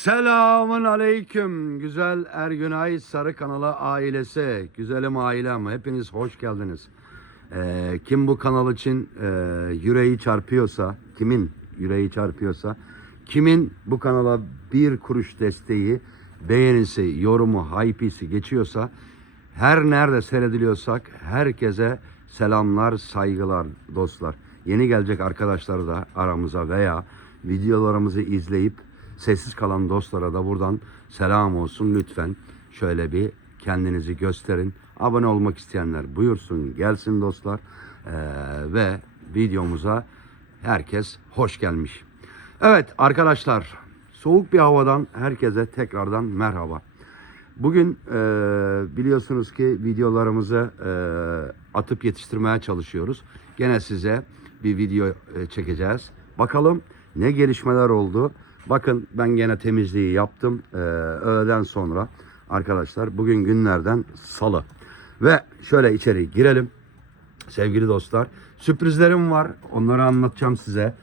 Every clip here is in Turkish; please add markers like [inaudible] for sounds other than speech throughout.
Selamun aleyküm güzel Ergünay Sarı Kanalı ailesi, güzelim ailem hepiniz hoş geldiniz. Ee, kim bu kanal için e, yüreği çarpıyorsa, kimin yüreği çarpıyorsa, kimin bu kanala bir kuruş desteği, beğenisi, yorumu, hype'isi geçiyorsa, her nerede seyrediliyorsak herkese selamlar, saygılar dostlar. Yeni gelecek arkadaşlar da aramıza veya videolarımızı izleyip sessiz kalan dostlara da buradan selam olsun lütfen. Şöyle bir kendinizi gösterin. Abone olmak isteyenler buyursun gelsin dostlar. Ee, ve videomuza herkes hoş gelmiş. Evet arkadaşlar soğuk bir havadan herkese tekrardan merhaba. Bugün e, biliyorsunuz ki videolarımızı e, atıp yetiştirmeye çalışıyoruz. Gene size bir video e, çekeceğiz. Bakalım ne gelişmeler oldu. Bakın ben gene temizliği yaptım e, öğleden sonra. Arkadaşlar bugün günlerden salı. Ve şöyle içeri girelim. Sevgili dostlar sürprizlerim var. Onları anlatacağım size.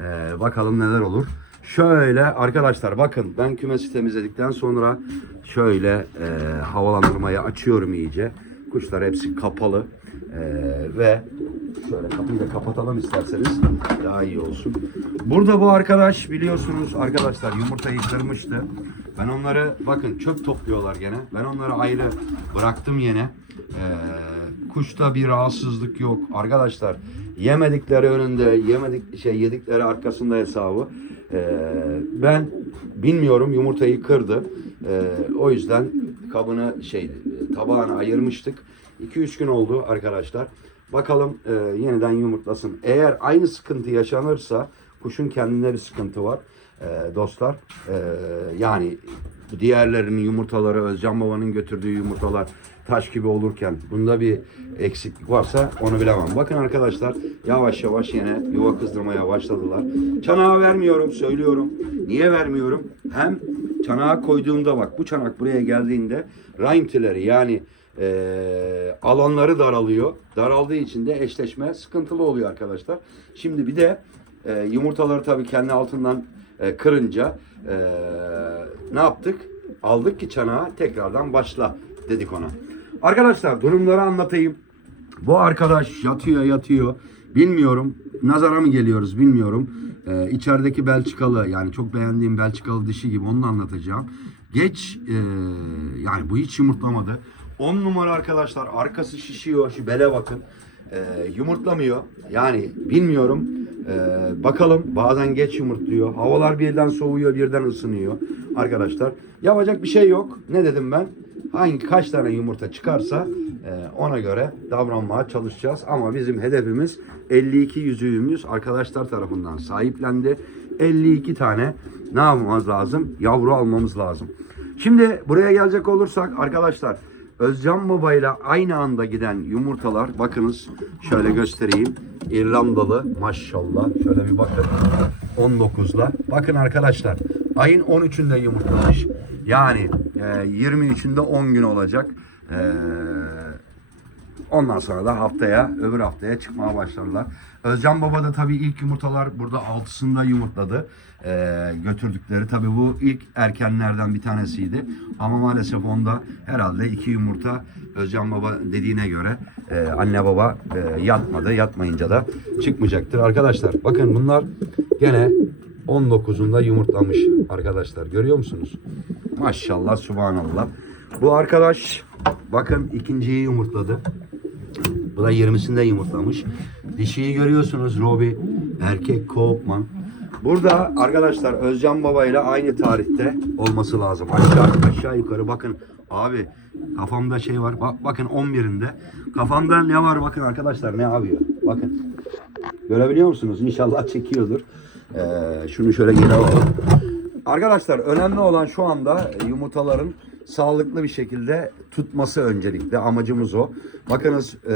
Ee, bakalım neler olur. Şöyle arkadaşlar bakın ben kümesi temizledikten sonra şöyle e, havalandırmayı açıyorum iyice. Kuşlar hepsi kapalı. Ee, ve şöyle kapıyı da kapatalım isterseniz daha iyi olsun. Burada bu arkadaş biliyorsunuz arkadaşlar yumurtayı kırmıştı. Ben onları bakın çöp topluyorlar gene. Ben onları ayrı bıraktım yine. Ee, kuşta bir rahatsızlık yok. Arkadaşlar yemedikleri önünde, yemedik şey yedikleri arkasında hesabı. Ee, ben bilmiyorum yumurtayı kırdı. Ee, o yüzden kabını şey tabağına ayırmıştık. 2-3 gün oldu arkadaşlar. Bakalım e, yeniden yumurtlasın. Eğer aynı sıkıntı yaşanırsa kuşun kendine bir sıkıntı var e, dostlar. E, yani diğerlerinin yumurtaları Özcan Baba'nın götürdüğü yumurtalar taş gibi olurken bunda bir eksiklik varsa onu bilemem. Bakın arkadaşlar yavaş yavaş yine yuva kızdırmaya başladılar. Çanağı vermiyorum söylüyorum. Niye vermiyorum? Hem çanağa koyduğumda bak bu çanak buraya geldiğinde raimtileri yani e, alanları daralıyor. Daraldığı için de eşleşme sıkıntılı oluyor arkadaşlar. Şimdi bir de e, yumurtaları tabii kendi altından e, kırınca e, ne yaptık? Aldık ki çanağa tekrardan başla dedik ona. Arkadaşlar durumları anlatayım. Bu arkadaş yatıyor yatıyor. Bilmiyorum. Nazara mı geliyoruz bilmiyorum. Ee, içerideki Belçikalı yani çok beğendiğim Belçikalı dişi gibi onu anlatacağım. Geç e, yani bu hiç yumurtlamadı. 10 numara arkadaşlar arkası şişiyor. Şu bele bakın. Ee, yumurtlamıyor. Yani bilmiyorum. Ee, bakalım bazen geç yumurtluyor. Havalar birden soğuyor birden ısınıyor. Arkadaşlar yapacak bir şey yok. Ne dedim ben? Hangi kaç tane yumurta çıkarsa e, ona göre davranmaya çalışacağız. Ama bizim hedefimiz 52 yüzüğümüz arkadaşlar tarafından sahiplendi. 52 tane ne yapmamız lazım? Yavru almamız lazım. Şimdi buraya gelecek olursak arkadaşlar Özcan Baba ile aynı anda giden yumurtalar bakınız şöyle göstereyim. İrlandalı maşallah şöyle bir bakın 19'la. Bakın arkadaşlar ayın 13'ünde yumurtlamış. Yani 23'ünde 10 gün olacak. E, ondan sonra da haftaya öbür haftaya çıkmaya başlarlar. Özcan Baba da tabii ilk yumurtalar burada altısında yumurtladı. E, götürdükleri tabii bu ilk erkenlerden bir tanesiydi. Ama maalesef onda herhalde iki yumurta Özcan Baba dediğine göre e, anne baba e, yatmadı. Yatmayınca da çıkmayacaktır. Arkadaşlar bakın bunlar gene 19'unda yumurtlamış arkadaşlar. Görüyor musunuz? Maşallah subhanallah. Bu arkadaş bakın ikinciyi yumurtladı. Bu da 20'sinde yumurtlamış. Dişiyi görüyorsunuz Robi. Erkek Koopman. Burada arkadaşlar Özcan Baba ile aynı tarihte olması lazım. Aşağı aşağı yukarı bakın abi kafamda şey var. Bak, bakın 11'inde. Kafamda ne var bakın arkadaşlar ne yapıyor. Bakın. Görebiliyor musunuz? İnşallah çekiyordur. Ee, şunu şöyle geri alalım. Arkadaşlar önemli olan şu anda yumurtaların sağlıklı bir şekilde tutması öncelikle amacımız o. Bakınız e,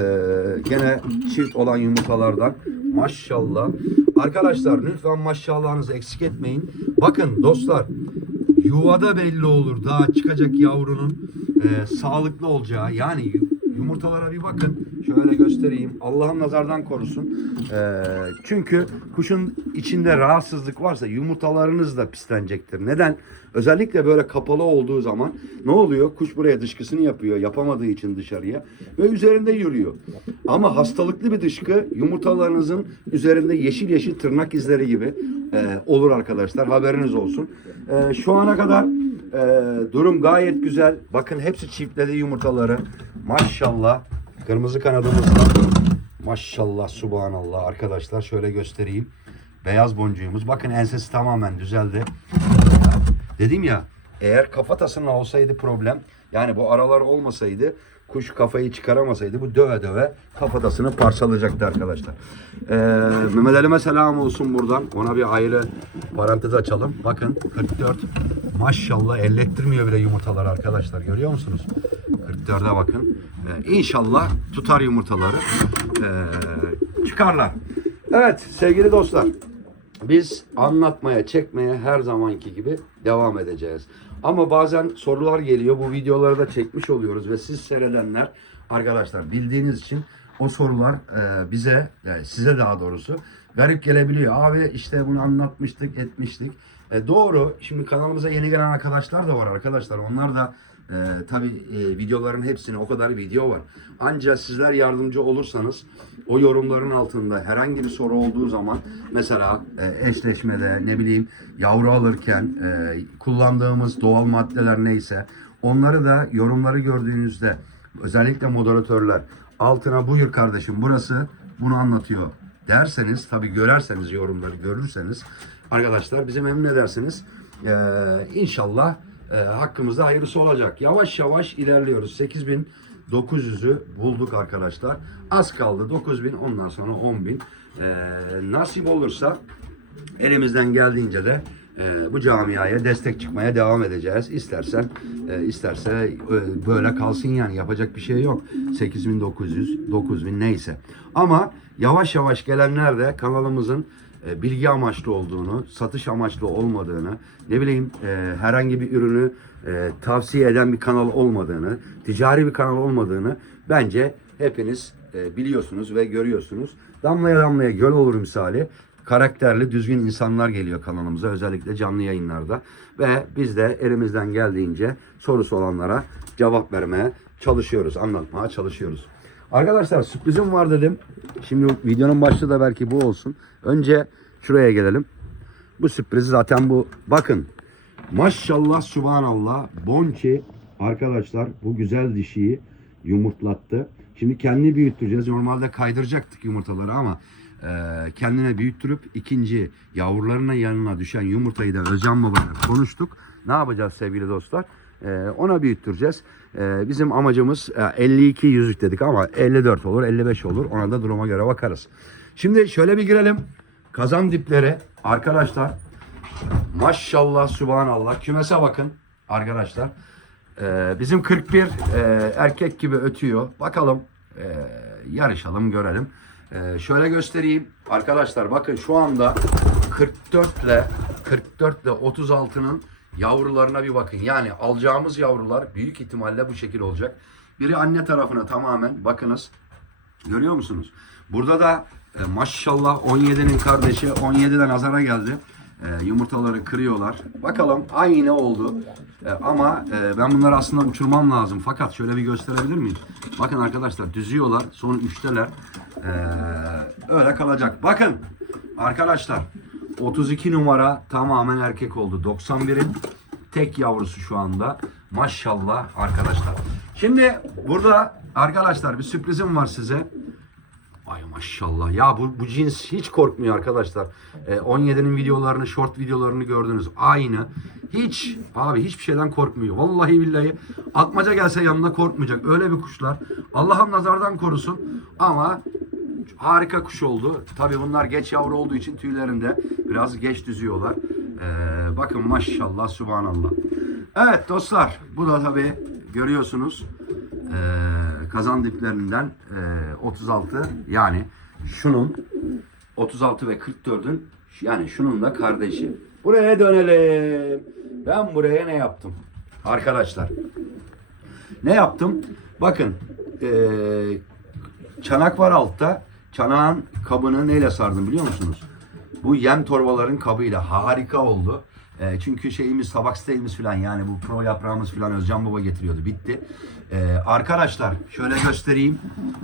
gene çift olan yumurtalardan maşallah. Arkadaşlar lütfen maşallahınızı eksik etmeyin. Bakın dostlar yuvada belli olur daha çıkacak yavrunun e, sağlıklı olacağı yani yu- Yumurtalara bir bakın. Şöyle göstereyim. Allah'ım nazardan korusun. Ee, çünkü kuşun içinde rahatsızlık varsa yumurtalarınız da pislenecektir. Neden? Özellikle böyle kapalı olduğu zaman ne oluyor? Kuş buraya dışkısını yapıyor. Yapamadığı için dışarıya. Ve üzerinde yürüyor. Ama hastalıklı bir dışkı yumurtalarınızın üzerinde yeşil yeşil tırnak izleri gibi e, olur arkadaşlar. Haberiniz olsun. E, şu ana kadar e, durum gayet güzel. Bakın hepsi çiftledi yumurtaları. Maşallah. Kırmızı kanadımızla. Maşallah subhanallah arkadaşlar şöyle göstereyim. Beyaz boncuğumuz. Bakın ensesi tamamen düzeldi. Dedim ya eğer kafatasının olsaydı problem yani bu aralar olmasaydı kuş kafayı çıkaramasaydı bu döve döve kafatasını parçalayacaktı arkadaşlar. Ee, Mehmet Ali'me selam olsun buradan. Ona bir ayrı parantez açalım. Bakın 44 maşallah ellettirmiyor bile yumurtalar arkadaşlar görüyor musunuz? 44'e bakın. Ee, inşallah tutar yumurtaları. Ee, çıkarlar. Evet sevgili dostlar. Biz anlatmaya, çekmeye her zamanki gibi devam edeceğiz. Ama bazen sorular geliyor. Bu videoları da çekmiş oluyoruz ve siz seyredenler arkadaşlar bildiğiniz için o sorular e, bize, yani size daha doğrusu garip gelebiliyor. Abi işte bunu anlatmıştık, etmiştik. E, doğru. Şimdi kanalımıza yeni gelen arkadaşlar da var arkadaşlar. Onlar da e, tabii e, videoların hepsine o kadar video var. Ancak sizler yardımcı olursanız o yorumların altında herhangi bir soru olduğu zaman mesela e, eşleşmede ne bileyim yavru alırken e, kullandığımız doğal maddeler neyse onları da yorumları gördüğünüzde özellikle moderatörler altına buyur kardeşim burası bunu anlatıyor derseniz tabii görerseniz yorumları görürseniz arkadaşlar bizi memnun edersiniz. Ee, inşallah e, hakkımızda hayırlısı olacak. Yavaş yavaş ilerliyoruz. 8900'ü bulduk arkadaşlar. Az kaldı 9000 ondan sonra 10000. Ee, nasip olursa elimizden geldiğince de e, bu camiaya destek çıkmaya devam edeceğiz. İstersen e, isterse e, böyle kalsın yani yapacak bir şey yok. 8900, 9000 neyse. Ama yavaş yavaş gelenler de kanalımızın e, bilgi amaçlı olduğunu, satış amaçlı olmadığını, ne bileyim e, herhangi bir ürünü e, tavsiye eden bir kanal olmadığını, ticari bir kanal olmadığını bence hepiniz biliyorsunuz ve görüyorsunuz. Damlaya damlaya göl olur misali karakterli, düzgün insanlar geliyor kanalımıza özellikle canlı yayınlarda ve biz de elimizden geldiğince sorusu olanlara cevap vermeye çalışıyoruz, anlatmaya çalışıyoruz. Arkadaşlar sürprizim var dedim. Şimdi videonun başlığı da belki bu olsun. Önce şuraya gelelim. Bu sürpriz zaten bu. Bakın. Maşallah subhanallah. Bonki arkadaşlar bu güzel dişiyi yumurtlattı. Şimdi kendini büyüttüreceğiz. Normalde kaydıracaktık yumurtaları ama e, kendine büyüttürüp ikinci yavrularına yanına düşen yumurtayı da Özcan Baba'yla konuştuk. Ne yapacağız sevgili dostlar? E, ona büyüttüreceğiz. E, bizim amacımız e, 52 yüzük dedik ama 54 olur 55 olur. Ona da duruma göre bakarız. Şimdi şöyle bir girelim. Kazan dipleri arkadaşlar Maşallah subhanallah. Kümese bakın arkadaşlar. Ee, bizim 41 e, erkek gibi ötüyor. Bakalım e, yarışalım görelim. E, şöyle göstereyim. Arkadaşlar bakın şu anda 44 ile 44 ile 36'nın yavrularına bir bakın. Yani alacağımız yavrular büyük ihtimalle bu şekil olacak. Biri anne tarafına tamamen bakınız. Görüyor musunuz? Burada da e, maşallah 17'nin kardeşi 17'den nazara geldi. E, yumurtaları kırıyorlar. Bakalım aynı oldu. E, ama e, ben bunları aslında uçurmam lazım. Fakat şöyle bir gösterebilir miyim? Bakın arkadaşlar düzüyorlar. Son üçteler. E, öyle kalacak. Bakın arkadaşlar 32 numara tamamen erkek oldu. 91'in tek yavrusu şu anda. Maşallah arkadaşlar. Şimdi burada arkadaşlar bir sürprizim var size. Ay maşallah. Ya bu, bu cins hiç korkmuyor arkadaşlar. Ee, 17'nin videolarını, short videolarını gördünüz. Aynı. Hiç abi hiçbir şeyden korkmuyor. Vallahi billahi atmaca gelse yanında korkmayacak. Öyle bir kuşlar. Allah'ım nazardan korusun. Ama harika kuş oldu. Tabii bunlar geç yavru olduğu için tüylerinde biraz geç düzüyorlar. Ee, bakın maşallah subhanallah. Evet dostlar bu da tabii görüyorsunuz ee, kazan diplerinden ee, 36 yani şunun 36 ve 44'ün yani şunun da kardeşi. Buraya dönelim. Ben buraya ne yaptım? Arkadaşlar ne yaptım? Bakın eee, çanak var altta. Çanağın kabını neyle sardım biliyor musunuz? Bu yem torbaların kabıyla harika oldu. Eee, çünkü şeyimiz tabak steğimiz falan yani bu pro yaprağımız falan Özcan Baba getiriyordu. Bitti. Eee, arkadaşlar şöyle göstereyim.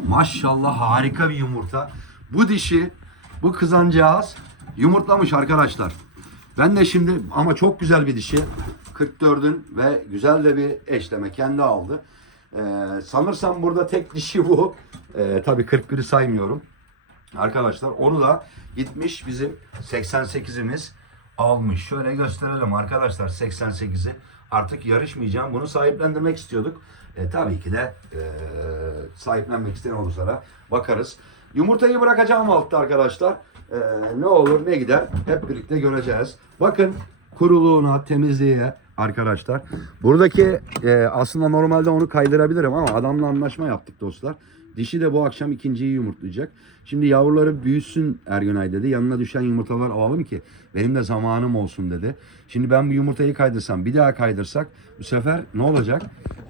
Maşallah harika bir yumurta. Bu dişi bu kızancağız yumurtlamış arkadaşlar. Ben de şimdi ama çok güzel bir dişi. 44'ün ve güzel de bir eşleme kendi aldı. Ee, sanırsam burada tek dişi bu. Ee, tabii 41'i saymıyorum. Arkadaşlar onu da gitmiş bizim 88'imiz almış. Şöyle gösterelim arkadaşlar 88'i. Artık yarışmayacağım. Bunu sahiplendirmek istiyorduk. E, tabii ki de e, sahiplenmek isteyen olursa bakarız. Yumurtayı bırakacağım altta arkadaşlar. E, ne olur ne gider hep birlikte göreceğiz. Bakın kuruluğuna, temizliğe arkadaşlar. Buradaki e, aslında normalde onu kaydırabilirim ama adamla anlaşma yaptık dostlar. Dişi de bu akşam ikinciyi yumurtlayacak. Şimdi yavruları büyüsün Ergünay dedi. Yanına düşen yumurtalar alalım ki benim de zamanım olsun dedi. Şimdi ben bu yumurtayı kaydırsam bir daha kaydırsak bu sefer ne olacak?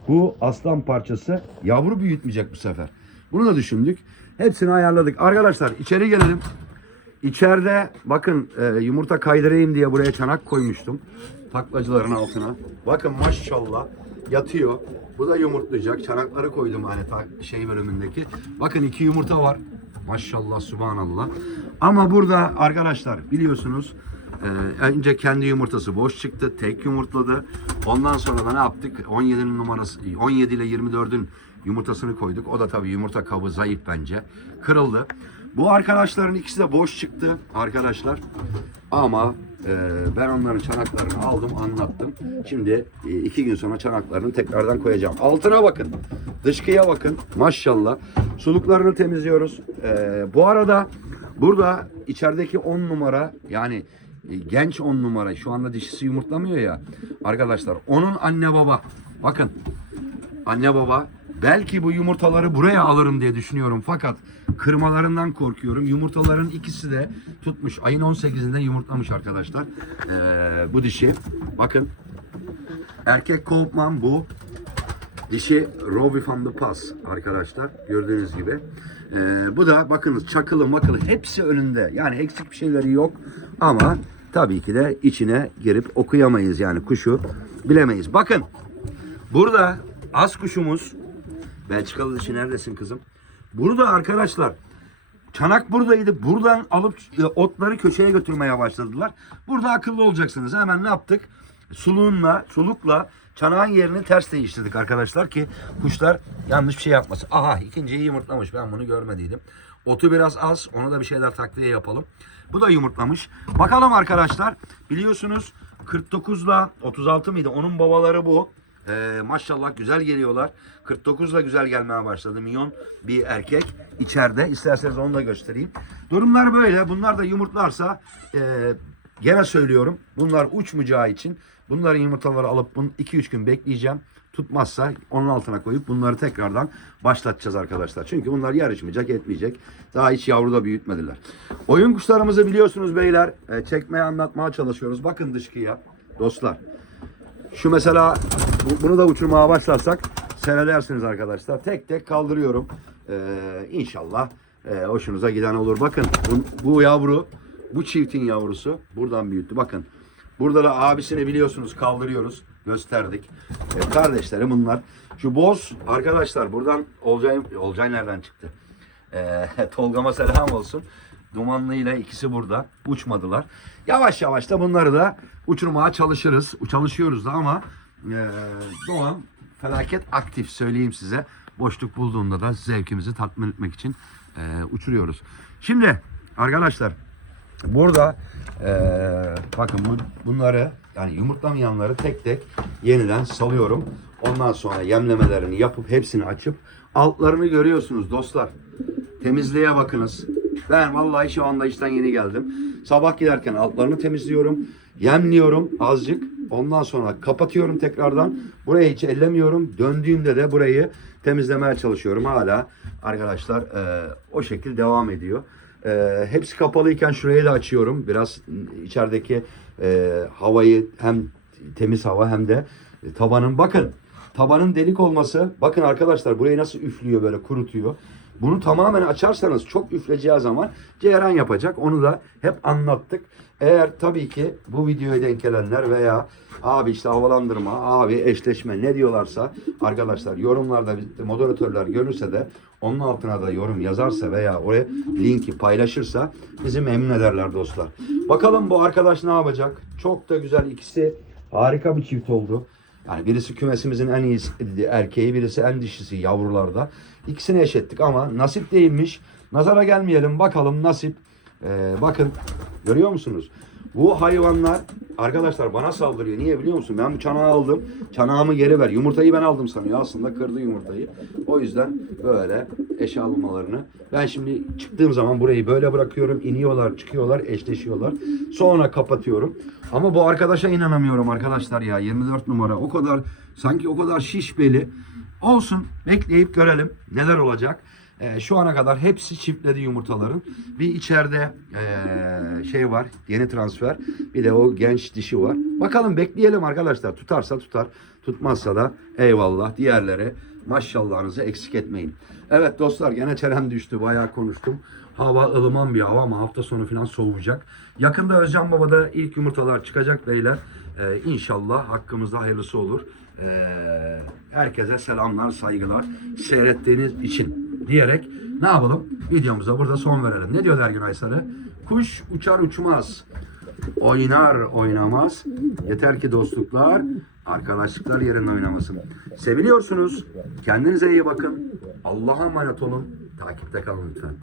Bu aslan parçası yavru büyütmeyecek bu sefer. Bunu da düşündük. Hepsini ayarladık. Arkadaşlar içeri gelelim. İçeride bakın e, yumurta kaydırayım diye buraya çanak koymuştum. Taklacıların altına. Bakın maşallah yatıyor. Bu da yumurtlayacak. Çanakları koydum hani ta- şey bölümündeki. Bakın iki yumurta var. Maşallah subhanallah. Ama burada arkadaşlar biliyorsunuz e, önce kendi yumurtası boş çıktı. Tek yumurtladı. Ondan sonra da ne yaptık? 17'nin numarası 17 ile 24'ün yumurtasını koyduk. O da tabii yumurta kabı zayıf bence. Kırıldı. Bu arkadaşların ikisi de boş çıktı arkadaşlar. Ama e, ben onların çanaklarını aldım anlattım. Şimdi e, iki gün sonra çanaklarını tekrardan koyacağım. Altına bakın. Dışkıya bakın. Maşallah. Suluklarını temizliyoruz. E, bu arada burada içerideki 10 numara yani e, genç 10 numara şu anda dişisi yumurtlamıyor ya. Arkadaşlar onun anne baba. Bakın anne baba belki bu yumurtaları buraya alırım diye düşünüyorum fakat kırmalarından korkuyorum. Yumurtaların ikisi de tutmuş. Ayın 18'inde yumurtlamış arkadaşlar. Ee, bu dişi. Bakın. Erkek Koopman bu. Dişi Robbie van de Pas arkadaşlar. Gördüğünüz gibi. Ee, bu da bakınız çakılı makılı hepsi önünde. Yani eksik bir şeyleri yok. Ama tabii ki de içine girip okuyamayız yani kuşu bilemeyiz. Bakın Burada az kuşumuz Belçikalı dişi neredesin kızım? Burada arkadaşlar çanak buradaydı. Buradan alıp e, otları köşeye götürmeye başladılar. Burada akıllı olacaksınız. Hemen ne yaptık? Suluğunla, sulukla çanağın yerini ters değiştirdik arkadaşlar ki kuşlar yanlış bir şey yapmasın. Aha ikinciyi yumurtlamış. Ben bunu görmediydim. Otu biraz az. Ona da bir şeyler takviye yapalım. Bu da yumurtlamış. Bakalım arkadaşlar. Biliyorsunuz 49 ile 36 mıydı? Onun babaları bu. Ee, maşallah güzel geliyorlar. 49 da güzel gelmeye başladı. Milyon bir erkek içeride. İsterseniz onu da göstereyim. Durumlar böyle. Bunlar da yumurtlarsa e, gene söylüyorum. Bunlar uçmayacağı için bunların yumurtaları alıp 2-3 gün bekleyeceğim. Tutmazsa onun altına koyup bunları tekrardan başlatacağız arkadaşlar. Çünkü bunlar yarışmayacak, etmeyecek. Daha hiç yavru da büyütmediler. Oyun kuşlarımızı biliyorsunuz beyler. E, çekmeye anlatmaya çalışıyoruz. Bakın dışkıya dostlar. Şu mesela bunu da uçurmaya başlarsak seyredersiniz arkadaşlar. Tek tek kaldırıyorum. Ee, inşallah e, hoşunuza giden olur. Bakın bu, bu yavru bu çiftin yavrusu buradan büyüttü. Bakın burada da abisini biliyorsunuz kaldırıyoruz. Gösterdik. Ee, kardeşleri bunlar. Şu boz arkadaşlar buradan Olcay, Olcay nereden çıktı? Ee, [laughs] Tolgama selam olsun. Dumanlı ile ikisi burada. Uçmadılar. Yavaş yavaş da bunları da uçurmaya çalışırız. Çalışıyoruz da ama e, Doğan felaket aktif söyleyeyim size. Boşluk bulduğunda da zevkimizi tatmin etmek için e, uçuruyoruz. Şimdi arkadaşlar burada e, bakın bu- bunları yani yumurtlamayanları tek tek yeniden salıyorum. Ondan sonra yemlemelerini yapıp hepsini açıp altlarını görüyorsunuz dostlar. Temizliğe bakınız. Ben vallahi şu anda işten yeni geldim. Sabah giderken altlarını temizliyorum. Yemliyorum azıcık. Ondan sonra kapatıyorum tekrardan. Burayı hiç ellemiyorum. Döndüğümde de burayı temizlemeye çalışıyorum. Hala arkadaşlar e, o şekil devam ediyor. E, hepsi kapalıyken şurayı da açıyorum. Biraz içerideki e, havayı hem temiz hava hem de tabanın bakın tabanın delik olması. Bakın arkadaşlar burayı nasıl üflüyor böyle kurutuyor. Bunu tamamen açarsanız çok üfleyeceği zaman ceyran yapacak. Onu da hep anlattık. Eğer tabii ki bu videoya denk gelenler veya abi işte havalandırma, abi eşleşme ne diyorlarsa arkadaşlar yorumlarda moderatörler görürse de onun altına da yorum yazarsa veya oraya linki paylaşırsa bizi memnun ederler dostlar. Bakalım bu arkadaş ne yapacak? Çok da güzel ikisi harika bir çift oldu. Yani birisi kümesimizin en iyisi erkeği, birisi en dişisi yavrularda. İkisini eşettik ama nasip değilmiş. Nazara gelmeyelim bakalım nasip. Ee, bakın görüyor musunuz? Bu hayvanlar arkadaşlar bana saldırıyor. Niye biliyor musun? Ben bu çanağı aldım. Çanağımı geri ver. Yumurtayı ben aldım sanıyor. Aslında kırdı yumurtayı. O yüzden böyle eşe almalarını. Ben şimdi çıktığım zaman burayı böyle bırakıyorum. İniyorlar, çıkıyorlar, eşleşiyorlar. Sonra kapatıyorum. Ama bu arkadaşa inanamıyorum arkadaşlar ya. 24 numara. O kadar sanki o kadar şiş beli. Olsun. Bekleyip görelim neler olacak. Ee, şu ana kadar hepsi çiftledi yumurtaların. Bir içeride ee, şey var, yeni transfer. Bir de o genç dişi var. Bakalım bekleyelim arkadaşlar. Tutarsa tutar, tutmazsa da eyvallah. Diğerleri maşallahınızı eksik etmeyin. Evet dostlar gene çenem düştü. Bayağı konuştum. Hava ılıman bir hava ama hafta sonu falan soğuyacak. Yakında Özcan Baba'da ilk yumurtalar çıkacak beyler. Ee, inşallah hakkımızda hayırlısı olur. Ee, herkese selamlar, saygılar. Seyrettiğiniz için diyerek ne yapalım? Videomuza burada son verelim. Ne diyor Ergün Aysarı? Kuş uçar uçmaz. Oynar oynamaz. Yeter ki dostluklar, arkadaşlıklar yerinde oynamasın. Seviliyorsunuz. Kendinize iyi bakın. Allah'a emanet olun. Takipte kalın lütfen.